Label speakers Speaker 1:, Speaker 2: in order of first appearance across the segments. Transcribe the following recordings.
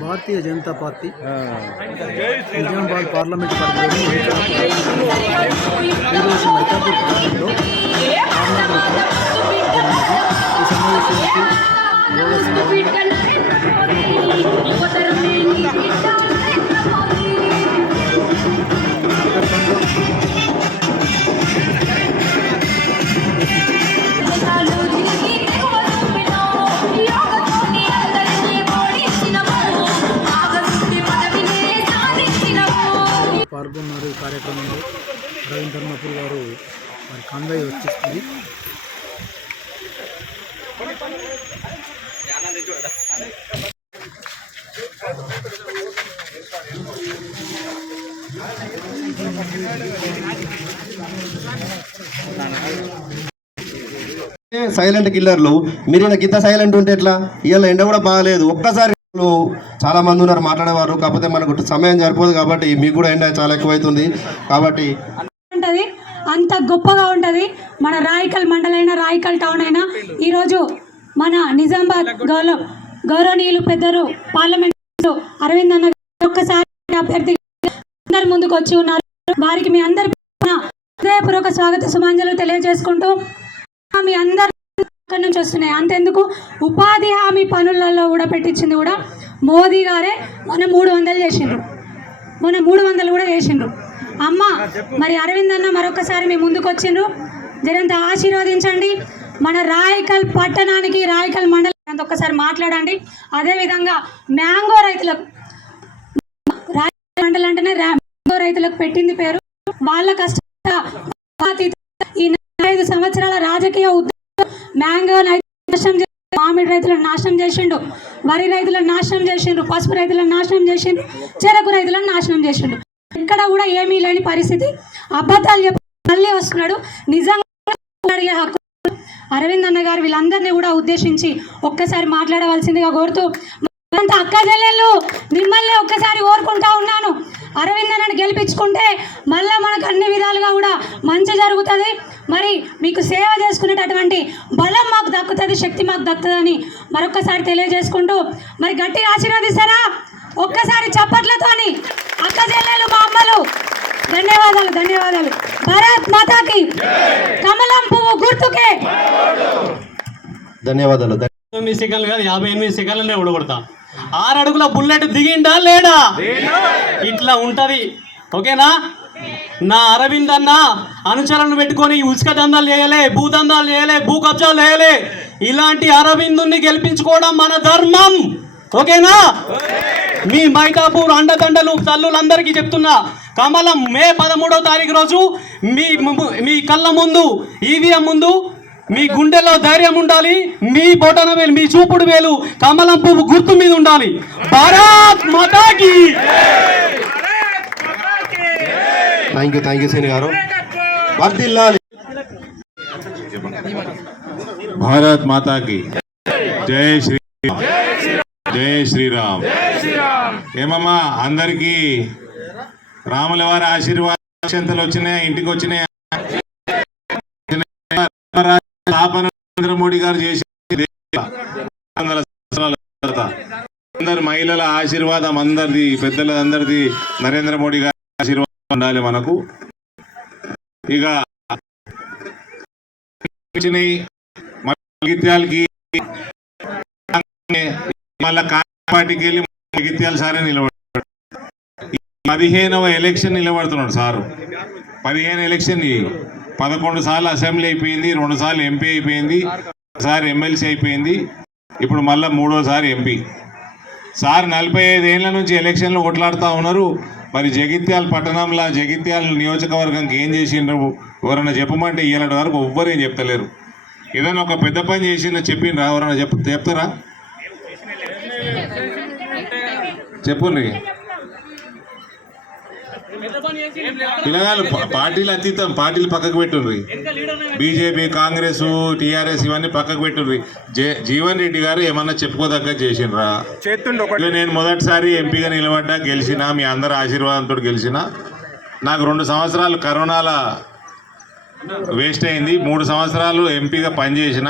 Speaker 1: భారతీయ Janata party Nizamabad parliament పరిధిలోని ఈరోజు మైతాపూర్ ప్రాంతంలో ఈ సమావేశానికి పాల్గొన్నారు ఈ కార్యక్రమంలో. రవీంద్ర ధర్మపూర్ గారు మరి కాన్వాయ్ వచ్చేస్తుంది
Speaker 2: సైలెంట్ కిల్లర్లు మీరు ఇలా గిత్త సైలెంట్ ఉంటే ఎట్లా? ఇవాళ ఎండ కూడా బాగాలేదు. ఒక్కసారి చాలా మంది ఉన్నారు మాట్లాడేవారు. కాకపోతే మనకు సమయం సరిపోదు కాబట్టి మీకు కూడా ఎండ చాలా ఎక్కువైతుంది. కాబట్టి
Speaker 3: అంత గొప్పగా ఉంటది. మన రాయకల్ మండలైన రాయకల్ టౌన్ అయినా ఈరోజు మన నిజామాబాద్ గౌరవ గౌరవనీయులు పెద్దరు పార్లమెంట్ అరవింద్ అన్న ఒక్కసారి అభ్యర్థి అందరి ముందుకు వచ్చి ఉన్నారు. వారికి మీ అందరి హృదయపూర్వక స్వాగత సుమాంజలు తెలియజేసుకుంటూ మీ అందరు అక్కడి నుంచి వస్తున్నాయి. అంతెందుకు? ఉపాధి హామీ పనులలో కూడా పెట్టించింది కూడా మోదీ గారే. మొన్న మూడు వందలు చేసిండ్రు. మొన్న మూడు వందలు కూడా చేసిండ్రు. అమ్మ మరి అరవింద్ అన్న మరొకసారి మీ ముందుకు వచ్చిండ్రు. జరంత ఆశీర్వదించండి. మన రాయకల్ పట్టణానికి రాయకల్ మండలం అంత ఒక్కసారి మాట్లాడండి. అదేవిధంగా మ్యాంగో రైతులకు రాయకల్ మండలం అంటేనే మ్యాంగో రైతులకు పెట్టింది పేరు. వాళ్ళ కష్ట ఈ నలభై ఐదు సంవత్సరాల రాజకీయ ఉద్యమం మ్యాంగో నాశనం మామిడి రైతులను నాశనం చేసిండు వరి రైతులను నాశనం చేసిండు పసుపు రైతులను నాశనం చేసిండు చెరకు రైతులను నాశనం చేసిండు. ఇక్కడ కూడా ఏమీ లేని పరిస్థితి. అబద్ధాలు చెప్పి మళ్ళీ వస్తున్నాడు. నిజంగా అడిగే హక్కు అరవింద్ అన్న గారు వీళ్ళందరినీ కూడా ఉద్దేశించి ఒక్కసారి మాట్లాడవలసిందిగా కోరుతూ అంత అక్క చెల్లెళ్ళు మిమ్మల్ని ఒక్కసారి కోరుకుంటా ఉన్నాను. అరవింద్ అన్నని గెలిపించుకుంటే మళ్ళీ మనకు అన్ని విధాలుగా కూడా మంచి జరుగుతుంది. మరి మీకు సేవ చేసుకునేటటువంటి బలం మాకు దక్కుతుంది శక్తి మాకు దక్కుతుందని మరొకసారి తెలియజేసుకుంటూ మరి గట్టిగా ఆశీర్వదిస్తారా? ఒక్కసారి చప్పట్లతోని అక్క చెల్లెలు మా అమ్మలు ధన్యవాదాలు ధన్యవాదాలు. భారత్ మాతాకి. కమలం పువ్వు గుర్తుకే.
Speaker 2: ధన్యవాదాలు.
Speaker 4: తొమ్మిది సెకండ్లు కాదు యాభై ఎనిమిది సెకండ్లనే ఓడగొడతా ఆరు అడుగుల బుల్లెట్ దిగిండా లేడా ఇట్లా ఉంటది. ఓకేనా? నా అరవింద్ అన్న అనుచరులను పెట్టుకొని ఉసుక దందాలు చేయలే భూ దందాలు చేయలే భూ కబ్జాలు చేయలే. ఇలాంటి అరవిందుని గెలిపించుకోవడం మన ధర్మం. ఓకేనా? మీ మైతాపూర్ అండదండలు తల్లులందరికీ చెప్తున్నా. కమలం మే పదమూడవ తారీఖు రోజు మీ మీ కళ్ళ ముందు ఈవీఎం ముందు మీ గుండెలో ధైర్యం ఉండాలి మీ బొటన వేలు మీ చూపుడు వేలు కమలం పువ్వు గుర్తు మీద ఉండాలి. భారత్ మాతాకి!
Speaker 2: Thank you thank you Srini గారు వర్దిల్లాలి
Speaker 5: భారత్ మాతా కి జై శ్రీ జై శ్రీరామ్ ఏమమ్మా అందరికి రాముల వారి ఆశీర్వాదాలు వచ్చినాయి? ఇంటికి వచ్చినాయి? స్థాపన నరేంద్ర మోడీ గారు చేసిన అందరు మహిళల ఆశీర్వాదం అందరిది పెద్దలందరిది నరేంద్ర మోడీ గారి ఆశీర్వాదం ఉండాలి మనకు. ఇక వచ్చినాయి మళ్ళా పార్టీకి వెళ్ళి జగిత్యాల సారే నిలబడతాడు. పదిహేనవ ఎలక్షన్ నిలబడుతున్నాడు సారు. పదిహేను ఎలక్షన్ పదకొండు సార్లు అసెంబ్లీ అయిపోయింది రెండు సార్లు ఎంపీ అయిపోయింది ఒకసారి ఎమ్మెల్సీ అయిపోయింది ఇప్పుడు మళ్ళీ మూడోసారి ఎంపీ. సార్ నలభై ఐదు ఏళ్ళ నుంచి ఎలక్షన్లు కొట్లాడుతూ ఉన్నారు. మరి జగిత్యాల పట్టణంలో జగిత్యాల నియోజకవర్గంకి ఏం చేసిండ్రు? ఎవరైనా చెప్పమంటే ఇయ్యాలటి వరకు ఎవ్వరేం చెప్తలేరు. ఏదైనా ఒక పెద్ద పని చేసిందో చెప్పిండ్రా? ఎవరైనా చెప్ చెప్తారా? చెప్పుండ్రి పిల్లగాళ్ళు పా- పార్టీలు అతీతం పార్టీలు పక్కకు పెట్టుండ్రి. బీజేపీ కాంగ్రెస్ టీఆర్ఎస్ ఇవన్నీ పక్కకు పెట్టుండ్రి. జే- జీవన్ రెడ్డి గారు ఏమన్నా చెప్పుకోదగ్గ చేసిండ్రా? నేను మొదటిసారి ఎంపీగా నిలబడ్డా గెలిచిన మీ అందరి ఆశీర్వాదంతో గెలిచిన నాకు రెండు సంవత్సరాలు కరోనాల వేస్ట్ అయింది మూడు సంవత్సరాలు ఎంపీగా పనిచేసిన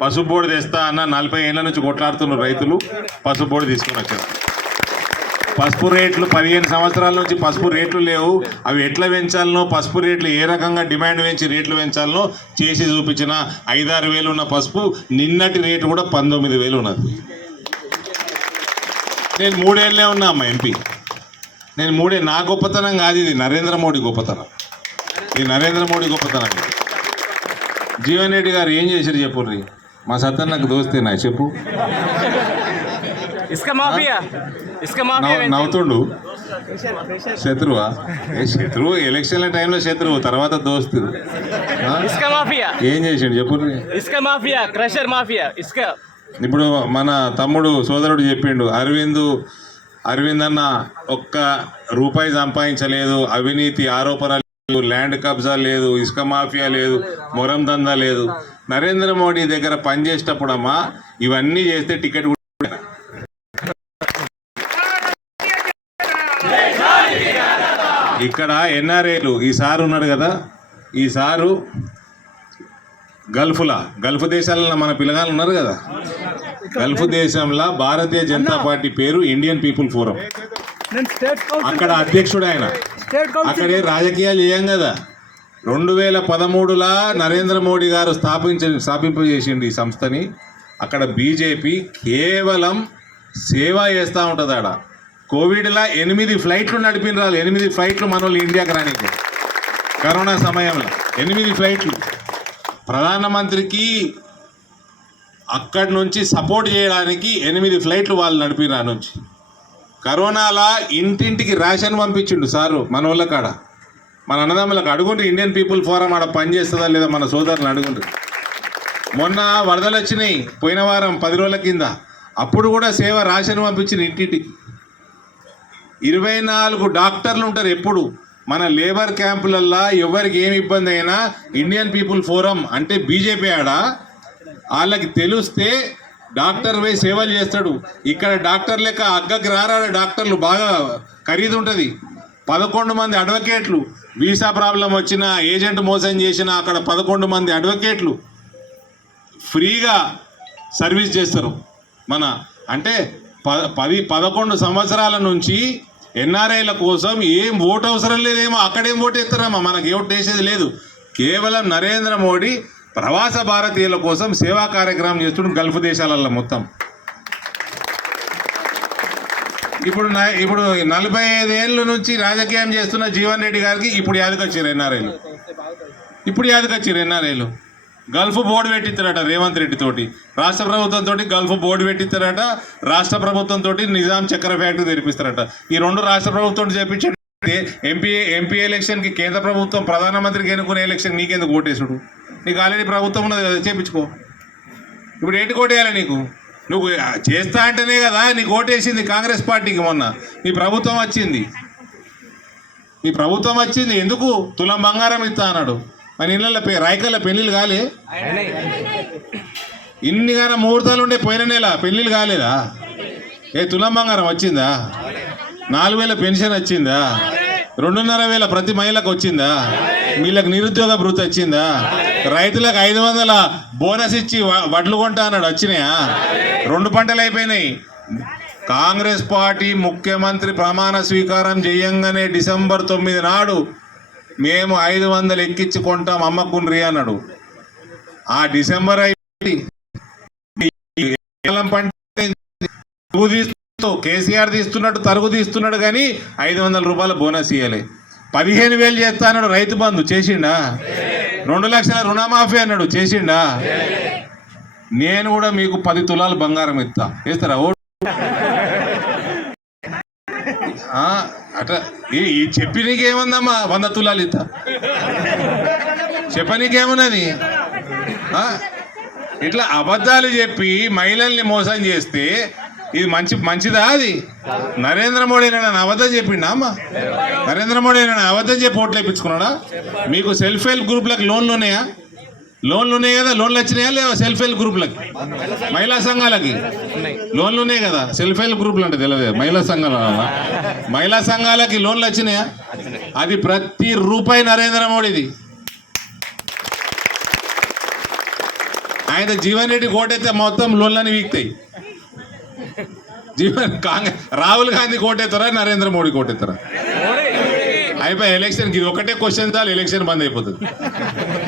Speaker 5: పసుపు బోర్డు తెస్తా అన్న నలభై ఏళ్ళ నుంచి కొట్లాడుతున్న రైతులు పసుపు బోర్డు తీసుకుని వచ్చారు. పసుపు రేట్లు పదిహేను సంవత్సరాల నుంచి పసుపు రేట్లు లేవు. అవి ఎట్లా పెంచాలనో పసుపు రేట్లు ఏ రకంగా డిమాండ్ పెంచి రేట్లు పెంచాలనో చేసి చూపించిన ఐదారు వేలు ఉన్న పసుపు నిన్నటి రేటు కూడా పంతొమ్మిది వేలు ఉన్నది. నేను మూడేళ్ళే ఉన్నా అమ్మ ఎంపీ. నేను మూడే నా గొప్పతనం కాదు ఇది నరేంద్ర మోడీ గొప్పతనం. ఇది నరేంద్ర మోడీ గొప్పతనం జీవన్ రెడ్డి గారు ఏం చేశారు చెప్పుర్రి మా సత్తన్నకు దోస్తే నా చెప్పు?
Speaker 6: ఇసుక మాఫియా. ఇసుక
Speaker 5: మాఫియా నవ్వుతుండు. శత్రువా? శత్రువు? ఎలక్షన్ల టైంలో శత్రువు తర్వాత దోస్తు.
Speaker 6: ఇసుక మాఫియా.
Speaker 5: ఏం చేసిండు? చెప్పు.
Speaker 6: ఇసుక మాఫియా క్రషర్ మాఫియా ఇసుక.
Speaker 5: ఇప్పుడు మన తమ్ముడు సోదరుడు చెప్పిండు అరవింద్ అరవింద్ అన్న ఒక్క రూపాయి సంపాదించలేదు అవినీతి ఆరోపణలు ల్యాండ్ కబ్జా లేదు ఇసుక మాఫియా లేదు మొరం దందా లేదు. నరేంద్ర మోడీ దగ్గర పనిచేసేటప్పుడమ్మా ఇవన్నీ చేస్తే టికెట్ ఇక్కడ ఎన్ఆర్ఏలు ఈ సారు ఉన్నాడు కదా? ఈ సారు గల్ఫ్లా గల్ఫ్ దేశాలలో మన పిల్లగాళ్ళు ఉన్నారు కదా? గల్ఫ్ దేశంలో భారతీయ జనతా పార్టీ పేరు ఇండియన్ పీపుల్ ఫోరం. అక్కడ అధ్యక్షుడు ఆయన. అక్కడే రాజకీయాలు చేయం కదా? రెండు వేల పదమూడులా నరేంద్ర మోడీ గారు స్థాపించ స్థాపింపజేసిండు ఈ సంస్థని. అక్కడ బీజేపీ కేవలం సేవ చేస్తూ ఉంటుంది ఆడ. కోవిడ్లా ఎనిమిది ఫ్లైట్లు నడిపిన రాళ్ళు ఎనిమిది ఫ్లైట్లు మన వాళ్ళు ఇండియాకి రానికి కరోనా సమయంలో ఎనిమిది ఫ్లైట్లు. ప్రధానమంత్రికి అక్కడి నుంచి సపోర్ట్ చేయడానికి ఎనిమిది ఫ్లైట్లు వాళ్ళు నడిపిన నుంచి. కరోనాలా ఇంటింటికి రేషన్ పంపించిండు సారు మన వాళ్ళ కాడ. మన అన్నదమ్ములకు అడుగుండ్రు ఇండియన్ పీపుల్ ఫోరం ఆడ పనిచేస్తుందా లేదా? మన సోదరులు అడుగుండ్రు. మొన్న వరదలు వచ్చినాయి పోయిన వారం పది రోజుల కింద. అప్పుడు కూడా సేవ రేషన్ పంపించింది ఇంటింటికి. ఇరవై నాలుగు డాక్టర్లు ఉంటారు ఎప్పుడు. మన లేబర్ క్యాంపులల్లా ఎవరికి ఏమి ఇబ్బంది అయినా ఇండియన్ పీపుల్ ఫోరం అంటే బీజేపీ ఆడ వాళ్ళకి తెలిస్తే డాక్టర్ పోయి సేవలు చేస్తాడు. ఇక్కడ డాక్టర్ లెక్క అగ్గకి రారా డాక్టర్లు బాగా ఖరీదు ఉంటుంది. పదకొండు మంది అడ్వకేట్లు వీసా ప్రాబ్లం వచ్చిన ఏజెంట్ మోసం చేసిన అక్కడ పదకొండు మంది అడ్వకేట్లు ఫ్రీగా సర్వీస్ చేస్తారు మన. అంటే ప పది పదకొండు సంవత్సరాల నుంచి ఎన్ఆర్ఐల కోసం ఏం ఓటు అవసరం లేదేమో అక్కడేం ఓటు ఎత్తారమ్మా? మనకి ఓటు వేసేది లేదు. కేవలం నరేంద్ర మోడీ ప్రవాస భారతీయుల కోసం సేవా కార్యక్రమం చేస్తున్న గల్ఫ్ దేశాలలో మొత్తం. ఇప్పుడు ఇప్పుడు నలభై ఐదు ఏళ్ళ నుంచి రాజకీయం చేస్తున్న జీవన్ రెడ్డి గారికి ఇప్పుడు యాదకొచ్చారు ఎన్ఆర్ఐలు. ఇప్పుడు యాదకొచ్చారు ఎన్ఆర్ఐలు. గల్ఫ్ బోర్డు పెట్టించారట రేవంత్ రెడ్డి తోటి. రాష్ట్ర ప్రభుత్వం తోటి గల్ఫ్ బోర్డు పెట్టించారట రాష్ట్ర ప్రభుత్వం తోటి నిజాం చక్కెర ఫ్యాక్టరీ తెరిపిస్తారట. ఈ రెండు రాష్ట్ర ప్రభుత్వం చేపించే ఎంపీ ఎంపీ ఎలక్షన్కి కేంద్ర ప్రభుత్వం ప్రధానమంత్రికి ఎన్నుకునే ఎలక్షన్ నీకెందుకు ఓటేసుడు? నీకు ఆల్రెడీ ప్రభుత్వం ఉన్నది కదా చేపించుకో. ఇప్పుడు ఏంటి కోటేయాలి నీకు? నువ్వు చేస్తా అంటేనే కదా నీకు ఓటేసింది కాంగ్రెస్ పార్టీకి మొన్న. నీ ప్రభుత్వం వచ్చింది. నీ ప్రభుత్వం వచ్చింది ఎందుకు? తులం బంగారం ఇస్తా అన్నాడు. మన ఇళ్ళ పే పెళ్ళిళ్ళు కాలే. ఇన్ని గారా ముహూర్తాలు ఉండే పోయిన నెల పెళ్ళిళ్ళు కాలేదా? ఏ తులంబంగారం వచ్చిందా? నాలుగు వేల పెన్షన్ వచ్చిందా? రెండున్నర వేల ప్రతి మహిళకు వచ్చిందా? వీళ్ళకి నిరుద్యోగ భృతి వచ్చిందా? రైతులకు ఐదు వందల బోనస్ ఇచ్చి వ- వడ్లు కొంటా అన్నాడు వచ్చినాయా? రెండు పంటలు అయిపోయినాయి. కాంగ్రెస్ పార్టీ ముఖ్యమంత్రి ప్రమాణ స్వీకారం చేయంగానే డిసెంబర్ తొమ్మిది నాడు మేము ఐదు వందలు ఎక్కించుకుంటాం అమ్మకుండ్రి అన్నాడు. ఆ డిసెంబర్ అయిపోయి ఏలం కేసీఆర్ తీస్తున్నట్టు తరుగు తీస్తున్నాడు కానీ ఐదు వందల రూపాయల బోనస్ ఇవ్వాలి పదిహేను వేలు చేస్తా అన్నాడు రైతు బంధు చేసిండా? రెండు లక్షల రుణమాఫీ అన్నాడు చేసిండా? నేను కూడా మీకు పది తులాలు బంగారం ఇస్తా. ఇస్తారా? ఓ అట్లా. ఈ- చెప్పి నీకేముందమ్మా? వంద తులాలు ఇస్తా. చెప్పనీకేమున్నది ఇట్లా అబద్ధాలు చెప్పి మహిళల్ని మోసం చేస్తే ఇది మంచి మంచిదా అది? నరేంద్ర మోడీ నన్ను అబద్ధం చెప్పిండా అమ్మా? నరేంద్ర మోడీ నన్ను అబద్ధం చెప్పి ఓట్లు వేయించుకున్నాడా? మీకు సెల్ఫ్ హెల్ప్ గ్రూప్లకు లోన్లు ఉన్నాయా? లోన్లు ఉన్నాయి కదా లోన్లు వచ్చినాయా లేవా? సెల్ఫ్ హెల్ప్ గ్రూప్లకి మహిళా సంఘాలకి? లోన్లు ఉన్నాయి కదా సెల్ఫ్ హెల్ప్ గ్రూప్లు అంటే తెలియదు మహిళా సంఘాల మహిళా సంఘాలకి లోన్లు వచ్చినాయా? అది ప్రతి రూపాయి నరేంద్ర మోడీది. ఆయన జీవన్ రెడ్డి కోటైతే మొత్తం లోన్లని వీక్తాయి. జీవన్ కాంగ్రెస్ రాహుల్ గాంధీ కోటెత్తరా నరేంద్ర మోడీ కోటెత్తరా? అయిపోయి ఎలక్షన్ ఇది ఒకటే క్వశ్చన్ చాలు ఎలక్షన్ బంద్ అయిపోతుంది.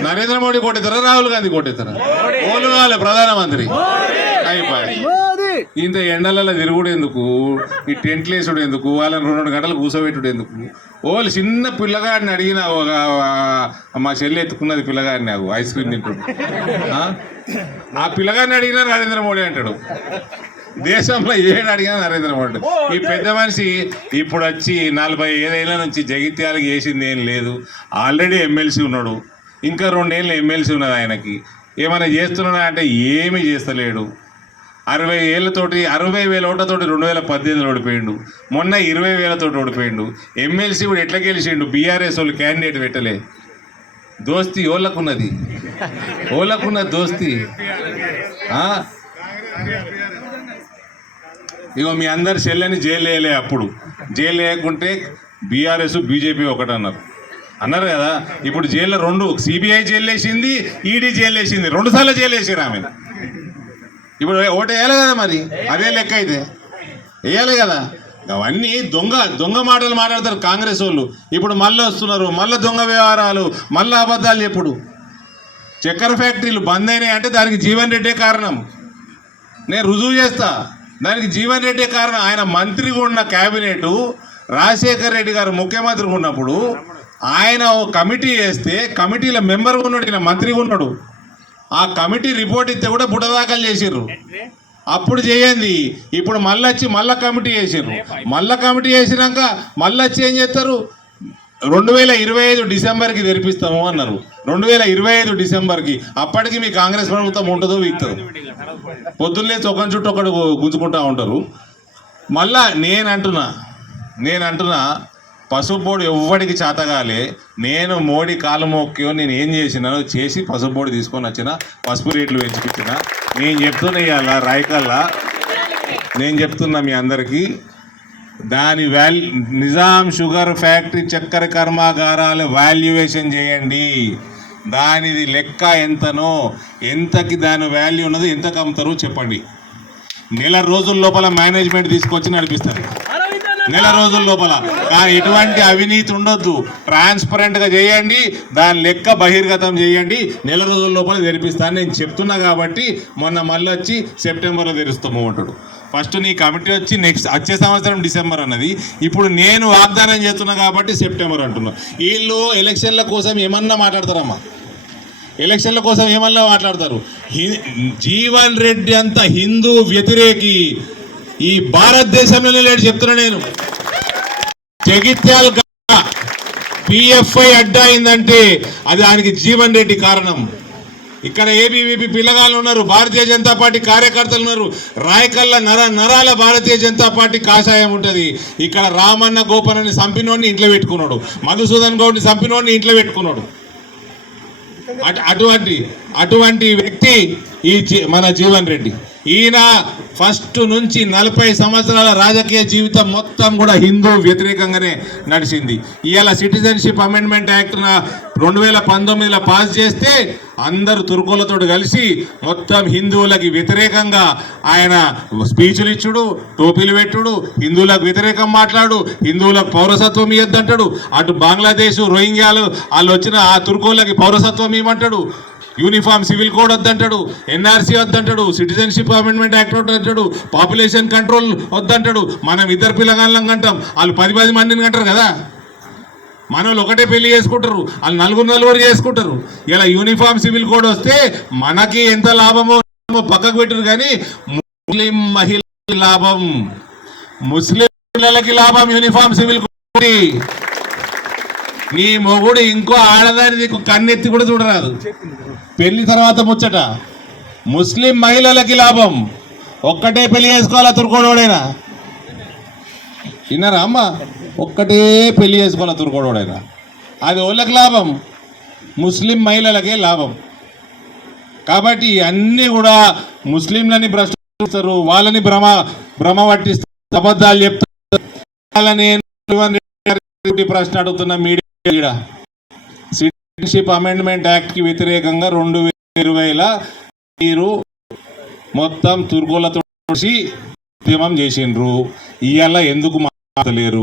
Speaker 5: నరేంద్ర మోడీ కోటెత్తారా రాహుల్ గాంధీ కోటెత్తారా ఓలు కావాలి ప్రధానమంత్రి. అయిపోయి ఇంత ఎండలలో తిరుగుడు ఎందుకు ఈ టెంట్లు వేసుడు ఎందుకు వాళ్ళని రెండు రెండు గంటలు కూర్చోబెట్టుడు ఎందుకు ఓళ్ళు చిన్న పిల్లగాడిని అడిగిన ఒక మా చెల్లి ఎత్తుకున్నది పిల్లగాడిని నాకు ఐస్ క్రీమ్ తింటుడు ఆ? ఆ పిల్లగాడిని అడిగినా నరేంద్ర మోడీ అంటాడు. దేశంలో ఏడు అడిగినా నరేంద్ర మోడీ. ఈ పెద్ద మనిషి ఇప్పుడు వచ్చి నలభై ఐదేళ్ళ నుంచి జగిత్యాలకు చేసింది ఏం లేదు. ఆల్రెడీ ఎమ్మెల్సీ ఉన్నాడు. ఇంకా రెండేళ్ళు ఎమ్మెల్సీ ఉన్నది ఆయనకి. ఏమైనా చేస్తున్నాడా అంటే ఏమీ చేస్తలేడు. అరవై ఏళ్ళతోటి అరవై వేల ఓట్లతోటి రెండు వేల పద్దెనిమిదిలో ఓడిపోయిండు. మొన్న ఇరవై వేలతోటి ఓడిపోయిండు. ఎమ్మెల్సీ కూడా ఎట్లా గెలిచిండు? బీఆర్ఎస్ వాళ్ళు క్యాండిడేట్ పెట్టలే. దోస్తి ఓళ్ళకున్నది. ఓళ్ళకున్న దోస్తి? ఇగో మీ అందరు చెల్లెని జైలు వేయలే అప్పుడు. జైలు వేయకుంటే బీఆర్ఎస్ బీజేపీ ఒకటి అన్నారు అన్నారు కదా ఇప్పుడు జైల్లో రెండు సిబిఐ జైలు వేసింది ఈడీ జైలు వేసింది. రెండు సార్లు జైలు వేసారు ఆమె. ఇప్పుడు ఓటు వేయాలి కదా మరి? అదే లెక్క అయితే. వేయాలి కదా. అవన్నీ దొంగ దొంగ మాటలు మాట్లాడతారు కాంగ్రెస్ వాళ్ళు. ఇప్పుడు మళ్ళీ వస్తున్నారు మళ్ళీ దొంగ వ్యవహారాలు మళ్ళీ అబద్ధాలు ఎప్పుడు చక్కెర ఫ్యాక్టరీలు బంద్ అయినాయి అంటే దానికి జీవన్ రెడ్డే కారణం. నేను రుజువు చేస్తా. దానికి జీవన్ రెడ్డి కారణం ఆయన మంత్రిగా ఉన్న క్యాబినెట్ రాజశేఖర్ రెడ్డి గారు ముఖ్యమంత్రిగా ఉన్నప్పుడు ఆయన ఓ కమిటీ వేస్తే కమిటీలో మెంబర్గా ఉన్నాడు ఈయన మంత్రిగా ఉన్నాడు. ఆ కమిటీ రిపోర్ట్ ఇస్తే కూడా బుడదాఖలు చేసిర్రు. అప్పుడు చేయండి. ఇప్పుడు మళ్ళీ వచ్చి మళ్ళీ కమిటీ వేసారు మళ్ళీ కమిటీ చేసినాక మళ్ళీ వచ్చి ఏం చేస్తారు? రెండు వేల ఇరవై ఐదు డిసెంబర్కి తెరిపిస్తాము అన్నారు. రెండు వేల ఇరవై ఐదు డిసెంబర్కి అప్పటికి మీ కాంగ్రెస్ ప్రభుత్వం ఉంటుందో వీక్తుంది? పొద్దున్నే చొక్కని చుట్టూ ఒకటి గుంజుకుంటా ఉంటారు. మళ్ళా నేను అంటున్నా నేను అంటున్నా పసుపు బోర్డు ఎవ్వడికి చేతగాలే. నేను మోడీ కాలు మొక్కి నేను ఏం చేసినానో చేసి పసుపు బోర్డు తీసుకొని వచ్చిన పసుపు రేట్లు పెంచుకొచ్చిన నేను చెప్తున్నా ఇవాళ రాయకల్లా నేను చెప్తున్నా మీ అందరికీ దాని వాల్ నిజాం షుగర్ ఫ్యాక్టరీ చక్కెర కర్మాగారాలు వాల్యుయేషన్ చేయండి. దానిది లెక్క ఎంతనో ఎంతకి దాని వాల్యూ ఉన్నది ఎంతకు అమ్ముతారో చెప్పండి. నెల రోజుల లోపల మేనేజ్మెంట్ తీసుకొచ్చి నడిపిస్తారు. నెల రోజుల లోపల. కానీ ఎటువంటి అవినీతి ఉండొద్దు. ట్రాన్స్పరెంట్గా చేయండి దాని లెక్క బహిర్గతం చేయండి నెల రోజుల లోపల తెరిపిస్తాను. నేను చెప్తున్నా కాబట్టి మొన్న మళ్ళీ వచ్చి సెప్టెంబర్లో తెరుస్తాము అంటాడు. ఫస్ట్ నీ కమిటీ వచ్చి నెక్స్ట్ వచ్చే సంవత్సరం డిసెంబర్ అన్నది. ఇప్పుడు నేను వాగ్దానం చేస్తున్నా కాబట్టి సెప్టెంబర్ అంటున్నా. వీళ్ళు ఎలక్షన్ల కోసం ఏమన్నా మాట్లాడతారమ్మా? ఎలక్షన్ల కోసం ఏమన్నా మాట్లాడతారు? జీవన్ రెడ్డి అంత హిందూ వ్యతిరేకి ఈ భారతదేశంలోనే లేడు చెప్తున్నా నేను. జగిత్యాల పిఎఫ్ఐ అడ్డా అయిందంటే అది దానికి జీవన్ రెడ్డి కారణం. ఇక్కడ ఏబీవీపీ పిల్లగాళ్ళు ఉన్నారు భారతీయ జనతా పార్టీ కార్యకర్తలు ఉన్నారు. రాయకల్ల నర నరాల భారతీయ జనతా పార్టీ కాషాయం ఉంటుంది. ఇక్కడ రామన్న గోపనని చంపినోడిని ఇంట్లో పెట్టుకున్నాడు. మధుసూదన్ గౌడ్ని చంపినోడిని ఇంట్లో పెట్టుకున్నాడు. అటు అటువంటి అటువంటి వ్యక్తి ఈ జీ- మన జీవన్ రెడ్డి. ఈయన ఫస్ట్ నుంచి నలభై సంవత్సరాల రాజకీయ జీవితం మొత్తం కూడా హిందూ వ్యతిరేకంగానే నడిచింది. ఇవాళ సిటిజన్షిప్ అమెండ్మెంట్ యాక్ట్ రెండు వేల పంతొమ్మిదిలో పాస్ చేస్తే అందరు తుర్కులతో కలిసి మొత్తం హిందువులకి వ్యతిరేకంగా ఆయన స్పీచ్లు ఇచ్చుడు టోపీలు పెట్టుడు హిందువులకు వ్యతిరేకం మాట్లాడు హిందువులకు పౌరసత్వం ఇవ్వద్దంటాడు అటు బంగ్లాదేశ్ రోహింగ్యాలు వాళ్ళు వచ్చిన ఆ తుర్కోళ్ళకి పౌరసత్వం ఇవ్వమంటాడు. యూనిఫామ్ సివిల్ కోడ్ వద్దంటాడు ఎన్ఆర్సీ వద్దంటాడు సిటిజన్షిప్ అమెండ్మెంట్ యాక్ట్ వద్దంటాడు పాపులేషన్ కంట్రోల్ వద్దంటాడు మనం ఇద్దరు పిల్లగాళ్ళం కంటాం వాళ్ళు పది పది మందిని కంటారు కదా? మన వాళ్ళు ఒకటే పెళ్ళి చేసుకుంటారు వాళ్ళు నలుగురు నలుగురు చేసుకుంటారు. ఇలా యూనిఫామ్ సివిల్ కోడ్ వస్తే మనకి ఎంత లాభమో పక్కకు పెట్టరు కానీ ముస్లిం మహిళ లాభం. ముస్లిం పిల్లలకి లాభం యూనిఫామ్ సివిల్ కోడ్. నీ మొగుడు ఇంకో ఆడదాని నీకు కన్నెత్తి కూడా చూడరాదు. పెళ్ళి తర్వాత ముచ్చట. ముస్లిం మహిళలకి లాభం. ఒక్కటే పెళ్ళి చేసుకోవాలా తురుకోడోడైనా? విన్నారా అమ్మ? ఒక్కటే పెళ్ళి చేసుకోవాలా తురుకోడోడైనా? అది వాళ్ళకి లాభం. ముస్లిం మహిళలకే లాభం. కాబట్టి అన్నీ కూడా ముస్లింలని భ్రష్టిస్తారు. వాళ్ళని భ్రమ భ్రమ పట్టిస్తారు. అబద్ధాలు చెప్తారు. వాళ్ళని ప్రశ్న అడుగుతున్న మీడియా సిటిజన్షిప్ అమెండ్మెంట్ యాక్ట్కి వ్యతిరేకంగా రెండు వేల ఇరవైల మీరు మొత్తం తుర్గులతో ఉద్యమం చేసిండ్రు. ఇవాళ ఎందుకు మాట్లాడలేరు?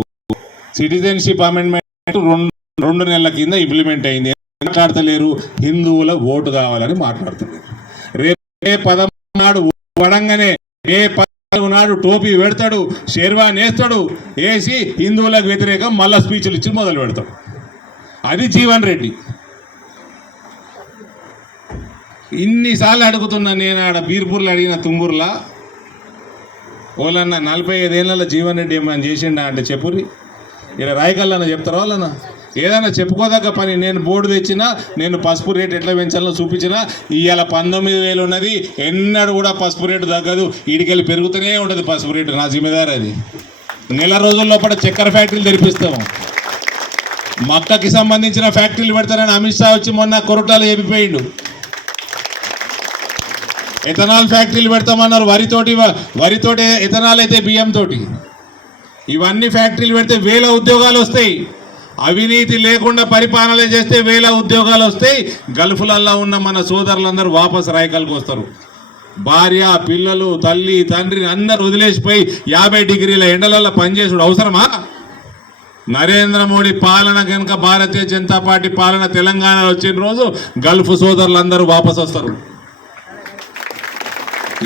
Speaker 5: సిటిజన్షిప్ అమెండ్మెంట్ రెండు రెండు నెలల కింద ఇంప్లిమెంట్ అయింది. మాట్లాడతలేరు? హిందువుల ఓటు కావాలని మాట్లాడుతున్నారు. రేపు ఏ పదం నాడు పడంగానే ఏ పదం నాడు టోపీ పెడతాడు షేర్వాన్ వేస్తాడు వేసి హిందువులకు వ్యతిరేకం మళ్ళా స్పీచ్లు ఇచ్చి మొదలు పెడతాడు. అది జీవన్ రెడ్డి. ఇన్నిసార్లు అడుగుతున్నా నేను ఆడ బీర్పూర్లో అడిగిన తుంబూర్లా ఓలన్న నలభై ఐదేళ్ళ జీవన్ రెడ్డి ఏమైనా చేసిండా అంటే చెప్పురి ఇలా రాయకల్లన్న చెప్తారా వాళ్ళన్న? ఏదైనా చెప్పుకోదగ్గ పని నేను బోర్డు తెచ్చినా నేను పసుపు రేటు ఎట్లా పెంచాలో చూపించినా ఇవాళ పంతొమ్మిది వేలు ఉన్నది ఎన్నడూ కూడా పసుపు రేటు తగ్గదు ఇడికెళ్ళి పెరుగుతూనే ఉంటుంది పసుపు రేటు నా జిమ్మేదారి అది. నెల రోజుల లోపల చక్కెర ఫ్యాక్టరీలు తెరిపిస్తాము. మక్కకి సంబంధించిన ఫ్యాక్టరీలు పెడతారని అమిత్ షా వచ్చి మొన్న కొరటాలు చెప్పిపోయిండు ఎథనాల్ ఫ్యాక్టరీలు పెడతామన్నారు వరితోటి వరితోటి ఎథనాల్ అయితే బియ్యం తోటి. ఇవన్నీ ఫ్యాక్టరీలు పెడితే వేల ఉద్యోగాలు వస్తాయి. అవినీతి లేకుండా పరిపాలన చేస్తే వేల ఉద్యోగాలు వస్తాయి. గల్ఫ్లల్లో ఉన్న మన సోదరులందరూ వాపస్ రాయకల్కి వస్తారు. భార్య పిల్లలు తల్లి తండ్రి అందరు వదిలేసిపోయి యాభై డిగ్రీల ఎండలలో పనిచేసుడు అవసరమా? నరేంద్ర మోడీ పాలన కనుక భారతీయ జనతా పార్టీ పాలన తెలంగాణలో వచ్చిన రోజు గల్ఫ్ సోదరులందరూ వాపస్ వస్తారు.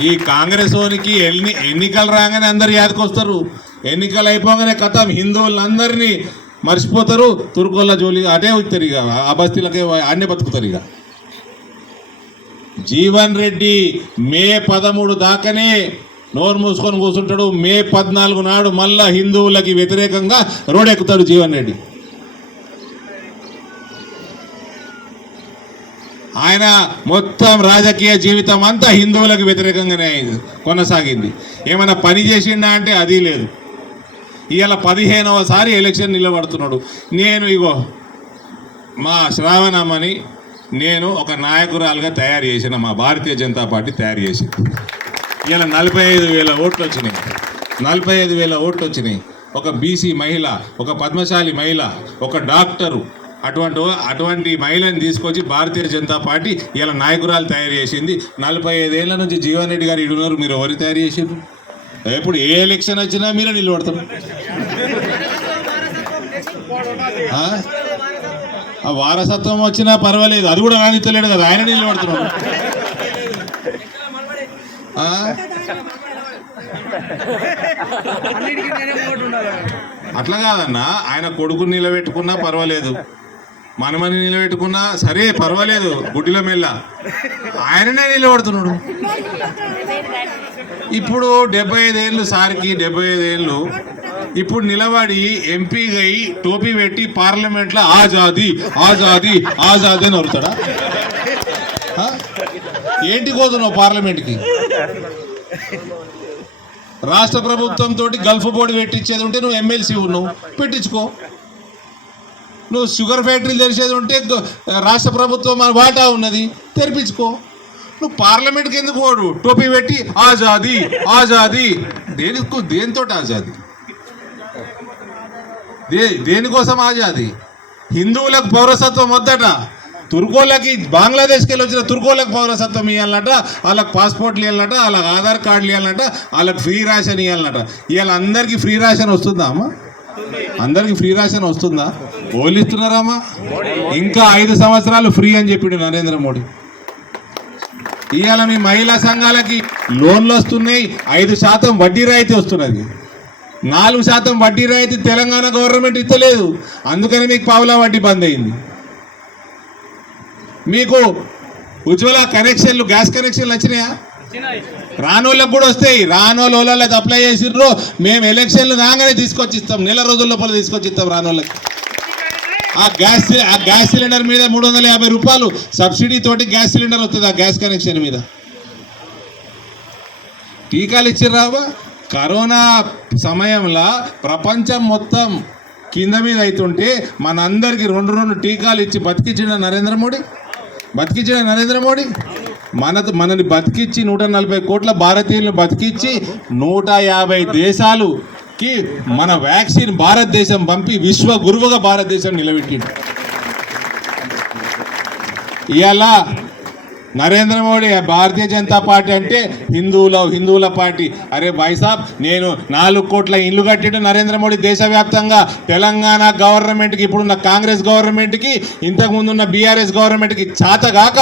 Speaker 5: ఈ కాంగ్రెస్ ఓనికి ఎన్ని ఎన్నికలు రాగానే అందరు యాదకొస్తారు ఎన్నికలు అయిపోగానే కథం హిందువులందరినీ మర్చిపోతారు. తుర్కోళ్ళ జోలి అటే వచ్చారు ఇక ఆ బస్తీలకే అన్నే బతుకుతారు ఇక. జీవన్ రెడ్డి మే పదమూడు దాకానే నోరు మూసుకొని కూర్చుంటాడు. మే పద్నాలుగు నాడు మళ్ళా హిందువులకి వ్యతిరేకంగా రోడెక్కుతాడు జీవన్ రెడ్డి. ఆయన మొత్తం రాజకీయ జీవితం అంతా హిందువులకు వ్యతిరేకంగానే అయింది కొనసాగింది. ఏమైనా పని చేసిండా అంటే అది లేదు. ఇవాళ పదిహేనవసారి ఎలక్షన్ నిలబడుతున్నాడు. నేను ఇగో మా శ్రావణమ్మని నేను ఒక నాయకురాలుగా తయారు చేసిన మా భారతీయ జనతా పార్టీ తయారు చేసింది. ఇలా నలభై ఐదు వేల ఓట్లు వచ్చినాయి. నలభై ఐదు వేల ఓట్లు వచ్చినాయి. ఒక బీసీ మహిళ ఒక పద్మశాలి మహిళ ఒక డాక్టరు అటువంటి అటువంటి మహిళని తీసుకొచ్చి భారతీయ జనతా పార్టీ ఇలా నాయకురాలు తయారు చేసింది. నలభై ఐదేళ్ళ నుంచి జీవన్ రెడ్డి గారు ఇడున్నారు మీరు ఎవరు తయారు చేసిండ్రు? ఎప్పుడు ఏ ఎలక్షన్ వచ్చినా మీరే నిలబడతారు ఆ? వారసత్వం వచ్చినా పర్వాలేదు అది కూడా రానిస్తలేడు కదా ఆయన నిలబడుతున్నాడు. అట్లా కాదన్నా ఆయన కొడుకు నిలబెట్టుకున్నా పర్వాలేదు. మనమని నిలబెట్టుకున్నా సరే పర్వాలేదు గుడ్డిలో మెల్ల. ఆయననే నిలబడుతున్నాడు. ఇప్పుడు డెబ్బై ఐదేళ్ళు సార్కి డెబ్బై ఐదేళ్ళు ఇప్పుడు నిలబడి ఎంపీగా టోపీ పెట్టి పార్లమెంట్లో ఆజాది ఆజాది ఆజాది అని వరుతాడా ఆ? ఏంటి కోతున్నావు పార్లమెంట్కి? రాష్ట్ర ప్రభుత్వం తోటి గల్ఫ్ బోర్డు పెట్టించేది ఉంటే నువ్వు ఎమ్మెల్సీ ఉన్నావు. పెట్టించుకో. నువ్వు షుగర్ ఫ్యాక్టరీలు తెరిచేది ఉంటే రాష్ట్ర ప్రభుత్వం మన వాటా ఉన్నది. తెరిపించుకో. నువ్వు పార్లమెంట్కి ఎందుకు పోడు? టోపీ పెట్టి ఆజాది ఆజాది. దేనికి దేనితో ఆజాది? దే దేనికోసం ఆజాది? హిందువులకు పౌరసత్వం వద్దట. తుర్కోలకి బంగ్లాదేశ్కి వెళ్ళి వచ్చిన తుర్కోలకు పౌరసత్వం ఇవ్వాలన్నట వాళ్ళకి పాస్పోర్ట్లు ఇవ్వాలన్నట వాళ్ళకి ఆధార్ కార్డులు ఇవ్వాలన్నట వాళ్ళకి ఫ్రీ రేషన్ ఇవ్వాలన్నట ఇవాళ అందరికీ ఫ్రీ రేషన్ వస్తుందా అమ్మా? అందరికి ఫ్రీ రేషన్ వస్తుందా? పోలిస్తున్నారమ్మా. ఇంకా ఐదు సంవత్సరాలు ఫ్రీ అని చెప్పిండు నరేంద్ర మోడీ. ఇవాళ మీ మహిళా సంఘాలకి లోన్లు వస్తున్నాయి ఐదు శాతం వడ్డీ రాయితీ వస్తున్నది. నాలుగు శాతం వడ్డీ రాయితీ తెలంగాణ గవర్నమెంట్ ఇస్తలేదు. అందుకని మీకు పావులా వడ్డీ బంద్ అయింది మీకు ఉజ్వల కనెక్షన్లు గ్యాస్ కనెక్షన్లు వచ్చినాయా? రానోళ్ళకి కూడా వస్తాయి. రానోళ్ళు వాళ్ళకి అప్లై చేసిర్రు. మేము ఎలక్షన్లు రాగానే తీసుకొచ్చి ఇస్తాం నెల రోజుల లోపల తీసుకొచ్చి ఇస్తాం రానోళ్ళకి. ఆ గ్యాస్ ఆ గ్యాస్ సిలిండర్ మీద మూడు వందల యాభై రూపాయలు సబ్సిడీ తోటి గ్యాస్ సిలిండర్ వస్తుంది ఆ గ్యాస్ కనెక్షన్ మీద. టీకాలు ఇచ్చిర్రావా కరోనా సమయంలో ప్రపంచం మొత్తం కింద మీద అవుతుంటే మనందరికీ రెండు రెండు టీకాలు ఇచ్చి బతికించిన నరేంద్ర మోడీ. బతికించిన నరేంద్ర మోడీ మన మనని బతికిచ్చి నూట నలభై కోట్ల భారతీయులను బతికిచ్చి నూట యాభై దేశాలుకి మన వ్యాక్సిన్ భారతదేశం పంపి విశ్వ గురువుగా భారతదేశం నిలబెట్టింది ఇలా నరేంద్ర మోడీ భారతీయ జనతా పార్టీ అంటే హిందువుల హిందువుల పార్టీ. అరే సాబ్ నేను నాలుగు కోట్ల ఇల్లు కట్టిండు నరేంద్ర మోడీ దేశవ్యాప్తంగా. తెలంగాణ గవర్నమెంట్కి ఇప్పుడున్న కాంగ్రెస్ గవర్నమెంట్కి ఇంతకుముందు ఉన్న బీఆర్ఎస్ గవర్నమెంట్కి చాతగాక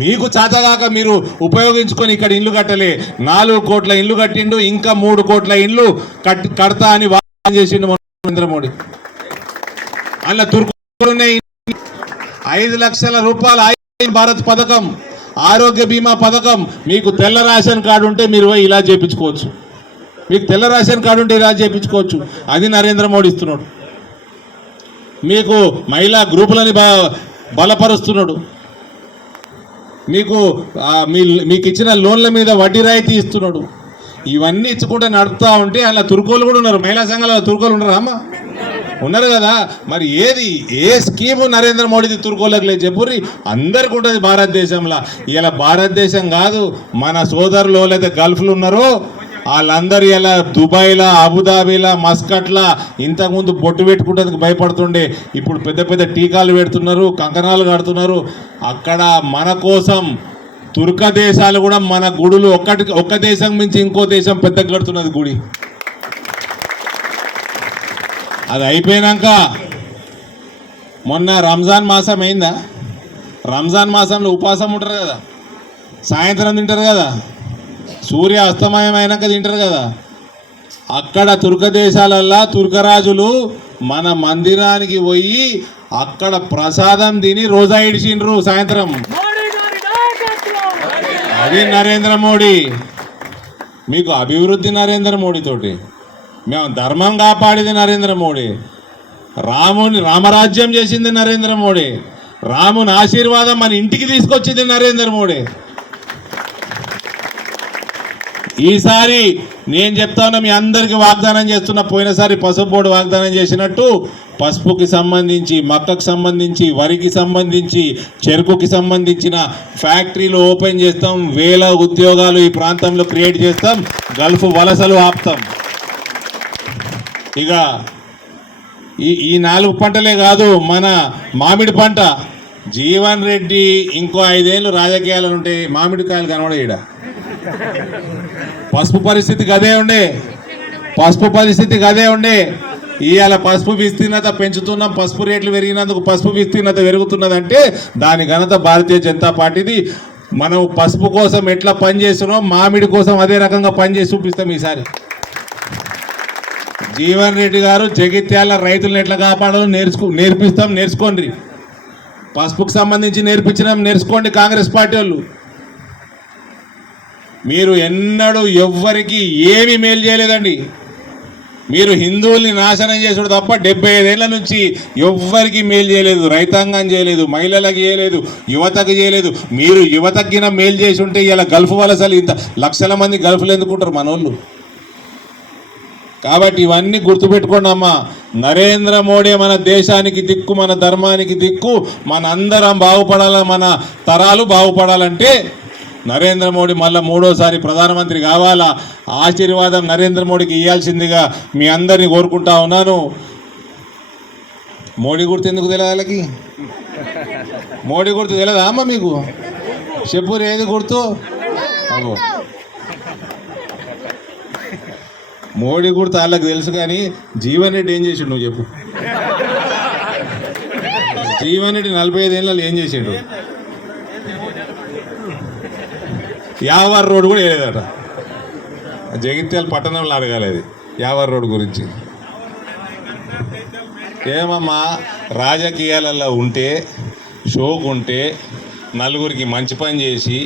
Speaker 5: మీకు చాతగాక మీరు ఉపయోగించుకొని ఇక్కడ ఇల్లు కట్టలే. నాలుగు కోట్ల ఇల్లు కట్టిండు ఇంకా మూడు కోట్ల ఇల్లు కట్ కడతా అని వాదన చేసిండు నరేంద్ర మోడీ. అలా తుర్కులున్నాయి ఐదు లక్షల రూపాయలు భారత్ పథకం ఆరోగ్య బీమా పథకం మీకు తెల్ల రేషన్ కార్డు ఉంటే మీరు పోయి ఇలా చేయించుకోవచ్చు మీకు తెల్ల రేషన్ కార్డు ఉంటే ఇలా చేయించుకోవచ్చు అది నరేంద్ర మోడీ ఇస్తున్నాడు. మీకు మహిళా గ్రూపులని బలపరుస్తున్నాడు. మీకు మీ మీకు ఇచ్చిన లోన్ల మీద వడ్డీ రాయితీ ఇస్తున్నాడు. ఇవన్నీ ఇచ్చుకుంటే నడుపుతూ ఉంటే అలా తురుకోలు కూడా ఉన్నారు. మహిళా సంఘాల తురుకోలు ఉన్నారా అమ్మ? ఉన్నారు కదా. మరి ఏది ఏ స్కీము నరేంద్ర మోడీది తుర్కోలకు లేదు చెప్పుర్రి? అందరికి ఉంటుంది భారతదేశంలో. ఇలా భారతదేశం కాదు మన సోదరులు లేదా గల్ఫ్లు ఉన్నారో వాళ్ళందరూ ఇలా దుబాయ్లా అబుదాబీలా మస్కట్లా ఇంతకుముందు బొట్టు పెట్టుకుంటేందుకు భయపడుతుండే. ఇప్పుడు పెద్ద పెద్ద టీకాలు పెడుతున్నారు కంకణాలు కడుతున్నారు. అక్కడ మన కోసం తుర్క దేశాలు కూడా మన గుడులు ఒక్కటి ఒక్క దేశం మించి ఇంకో దేశం పెద్ద కడుతున్నది గుడి. అది అయిపోయినాక మొన్న రంజాన్ మాసం అయిందా? రంజాన్ మాసంలో ఉపవాసం ఉంటారు కదా? సాయంత్రం తింటారు కదా? సూర్య అస్తమయం అయినాక తింటారు కదా? అక్కడ తుర్క దేశాలల్లా తుర్కరాజులు మన మందిరానికి పోయి అక్కడ ప్రసాదం తిని రోజా ఇడిచిండ్రు సాయంత్రం. అది నరేంద్ర మోడీ. మీకు అభివృద్ధి నరేంద్ర మోడీ తోటి. మేము ధర్మం కాపాడింది నరేంద్ర మోడీ. రాముని రామరాజ్యం చేసింది నరేంద్ర మోడీ. రాముని ఆశీర్వాదం మన ఇంటికి తీసుకొచ్చింది నరేంద్ర మోడీ. ఈసారి నేను చెప్తాను మీ అందరికీ వాగ్దానం చేస్తున్న పోయినసారి పసుపు బోర్డు వాగ్దానం చేసినట్టు పసుపుకి సంబంధించి మక్కకు సంబంధించి వరికి సంబంధించి చెరుకుకి సంబంధించిన ఫ్యాక్టరీలు ఓపెన్ చేస్తాం వేల ఉద్యోగాలు ఈ ప్రాంతంలో క్రియేట్ చేస్తాం గల్ఫ్ వలసలు ఆపుతాం. ఇక ఈ ఈ నాలుగు పంటలే కాదు మన మామిడి పంట. జీవన్ రెడ్డి ఇంకో ఐదేళ్ళు రాజకీయాలు ఉంటే మామిడికాయలు కనబడే ఈడ పసుపు పరిస్థితి గదే ఉండే. పసుపు పరిస్థితి గదే ఉండే. ఇవాళ పసుపు విస్తీర్ణత పెంచుతున్నాం పసుపు రేట్లు పెరిగినందుకు పసుపు విస్తీర్ణత పెరుగుతున్నదంటే దాని ఘనత భారతీయ జనతా పార్టీది. మనం పసుపు కోసం ఎట్లా పనిచేస్తున్నాం మామిడి కోసం అదే రకంగా పనిచేసి చూపిస్తాం ఈసారి. జీవన్ రెడ్డి గారు జగిత్యాల రైతులను ఎట్లా కాపాడాలో నేర్చుకు నేర్పిస్తాం నేర్చుకోండి. పసుపుకు సంబంధించి నేర్పించినాం నేర్చుకోండి కాంగ్రెస్ పార్టీ వాళ్ళు. మీరు ఎన్నడూ ఎవ్వరికి ఏమీ మేలు చేయలేదండి. మీరు హిందువుల్ని నాశనం చేసుడు తప్ప డెబ్బై ఐదేళ్ళ నుంచి ఎవ్వరికి మేలు చేయలేదు. రైతాంగం చేయలేదు మహిళలకు చేయలేదు యువతకు చేయలేదు. మీరు యువతకిన మేలు చేసి ఉంటే ఇలా గల్ఫ్ వలసలు ఇంత లక్షల మంది గల్ఫ్లు ఎందుకుంటారు మనోళ్ళు? కాబట్టి ఇవన్నీ గుర్తుపెట్టుకోండి అమ్మా. నరేంద్ర మోడీ మన దేశానికి దిక్కు మన ధర్మానికి దిక్కు మన అందరం బాగుపడాల మన తరాలు బాగుపడాలంటే నరేంద్ర మోడీ మళ్ళీ మూడోసారి ప్రధానమంత్రి కావాలా? ఆశీర్వాదం నరేంద్ర మోడీకి ఇవ్వాల్సిందిగా మీ అందరిని కోరుకుంటా ఉన్నాను. మోడీ గుర్తు ఎందుకు తెలియదు వాళ్ళకి? మోడీ గుర్తు తెలియదా అమ్మ మీకు? చెప్పు ఏది గుర్తు. అగో మోడీ కూడా తాళ్ళకి తెలుసు కానీ జీవన్ రెడ్డి ఏం చేసిండు నువ్వు చెప్పు. జీవన్ రెడ్డి నలభై ఐదేళ్ళలో ఏం చేసిండు? యావర్ రోడ్ కూడా వేయలేదట. జగిత్యాల పట్టణంలో అడగాలి అది యావర్ రోడ్ గురించి. ఏమమ్మా రాజకీయాలలో ఉంటే షోకు ఉంటే నలుగురికి మంచి పని చేసి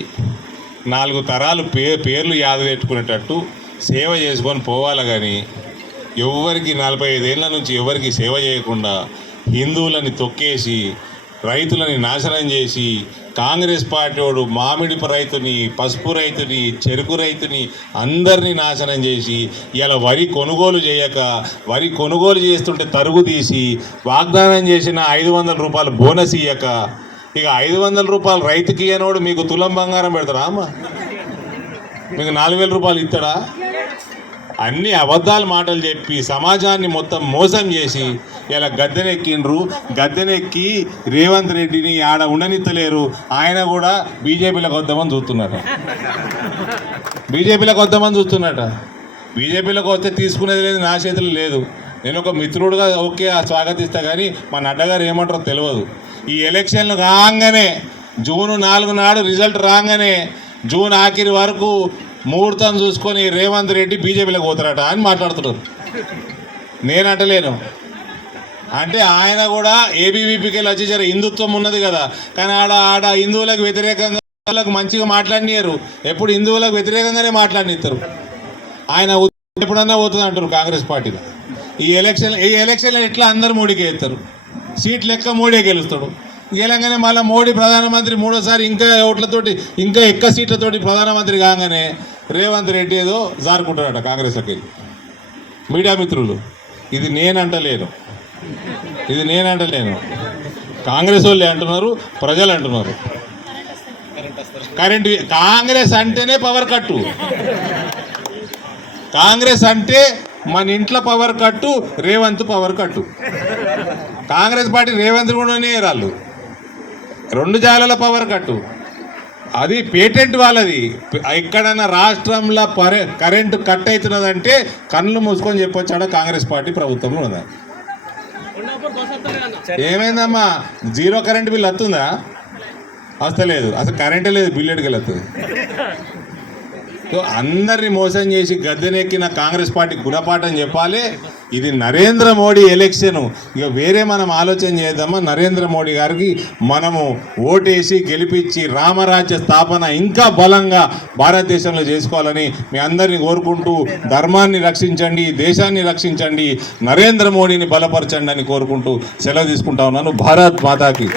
Speaker 5: నాలుగు తరాలు పే పేర్లు యాద పెట్టుకునేటట్టు సేవ చేసుకొని పోవాలి కానీ ఎవరికి నలభై ఐదేళ్ళ నుంచి ఎవరికి సేవ చేయకుండా హిందువులని తొక్కేసి రైతులని నాశనం చేసి కాంగ్రెస్ పార్టీ వాడు మామిడి రైతుని పసుపు రైతుని చెరుకు రైతుని అందరినీ నాశనం చేసి ఇలా వరి కొనుగోలు చేయక వరి కొనుగోలు చేస్తుంటే తరుగు తీసి వాగ్దానం చేసిన ఐదు వందల రూపాయలు బోనస్ ఇయ్యక ఇక ఐదు వందల రూపాయలు రైతుకి ఇయ్యనోడు మీకు తులం బంగారం పెడతారా అమ్మ? మీకు నాలుగు వేల రూపాయలు ఇస్తాడా? అన్ని అబద్ధాలు మాటలు చెప్పి సమాజాన్ని మొత్తం మోసం చేసి ఇలా గద్దెనెక్కిండ్రు. గద్దెనెక్కి రేవంత్ రెడ్డిని ఆడ ఉండనిత్తలేరు. ఆయన కూడా బీజేపీలోకి వద్దామని చూస్తున్నారు. బీజేపీలోకి వద్దామని చూస్తున్నట. బీజేపీలోకి వస్తే తీసుకునేది లేదు నా చేతిలో లేదు. నేను ఒక మిత్రుడుగా ఓకే ఆ స్వాగతిస్తా కానీ మా నడ్డగారు ఏమంటారో తెలియదు. ఈ ఎలక్షన్లు రాగానే జూన్ నాలుగు నాడు రిజల్ట్ రాగానే జూన్ ఆఖరి వరకు ముహూర్తం చూసుకొని రేవంత్ రెడ్డి బీజేపీలోకి పోతారట అని మాట్లాడుతున్నారు. నేను అంటలేను అంటే ఆయన కూడా ఏబీవీపీకి వెళ్ళి జర హిందుత్వం ఉన్నది కదా. కానీ ఆడ ఆడ హిందువులకు వ్యతిరేకంగా వాళ్ళకు మంచిగా మాట్లాడినారు ఎప్పుడు హిందువులకు వ్యతిరేకంగానే మాట్లాడినిస్తారు ఆయన ఎప్పుడన్నా పోతుంది అంటారు కాంగ్రెస్ పార్టీలో. ఈ ఎలక్షన్ ఈ ఎలక్షన్లో ఎట్లా అందరు మోడీకి వేస్తారు సీట్ లెక్క మోడీ గెలుస్తాడు. గెలంగానే మళ్ళీ మోడీ ప్రధానమంత్రి మూడోసారి ఇంకా ఓట్లతోటి ఇంకా ఎక్కువ సీట్లతోటి ప్రధానమంత్రి కాగానే రేవంత్ రెడ్డి ఏదో జారుకుంటాడట కాంగ్రెస్లోకి వెళ్ళి. మీడియా మిత్రులు ఇది నేనంటలేను. ఇది నేనంటలేను. కాంగ్రెస్ వాళ్ళే అంటున్నారు ప్రజలు అంటున్నారు. కరెంట్ కాంగ్రెస్ అంటేనే పవర్ కట్టు కాంగ్రెస్ అంటే మన ఇంట్లో పవర్ కట్టు రేవంత్ పవర్ కట్టు కాంగ్రెస్ పార్టీ రేవంత్ కూడానే రాళ్ళు. రెండు జాలల పవర్ కట్టు అది పేటెంట్ వాళ్ళది. ఎక్కడన్నా రాష్ట్రంలో పరే కరెంటు కట్ అవుతున్నదంటే కళ్ళు మూసుకొని చెప్పొచ్చాడ కాంగ్రెస్ పార్టీ ప్రభుత్వంలో ఉన్నది. ఏమైందమ్మా? జీరో కరెంట్ బిల్ వస్తుందా? వస్తలేదు. అసలు కరెంటే లేదు బిల్ ఎడికి వస్తుంది సో అందరిని మోసం చేసి గద్దెనెక్కిన కాంగ్రెస్ పార్టీ గుణపాఠం చెప్పాలి. ఇది నరేంద్ర మోడీ ఎలక్షన్. ఇక వేరే మనం ఆలోచన చేద్దామా? నరేంద్ర మోడీ గారికి మనము ఓటేసి గెలిపించి రామరాజ్య స్థాపన ఇంకా బలంగా భారతదేశంలో చేసుకోవాలని మీ అందరిని కోరుకుంటూ ధర్మాన్ని రక్షించండి దేశాన్ని రక్షించండి నరేంద్ర మోడీని బలపరచండి అని కోరుకుంటూ సెలవు తీసుకుంటా ఉన్నాను. భారత్ మాతాకి.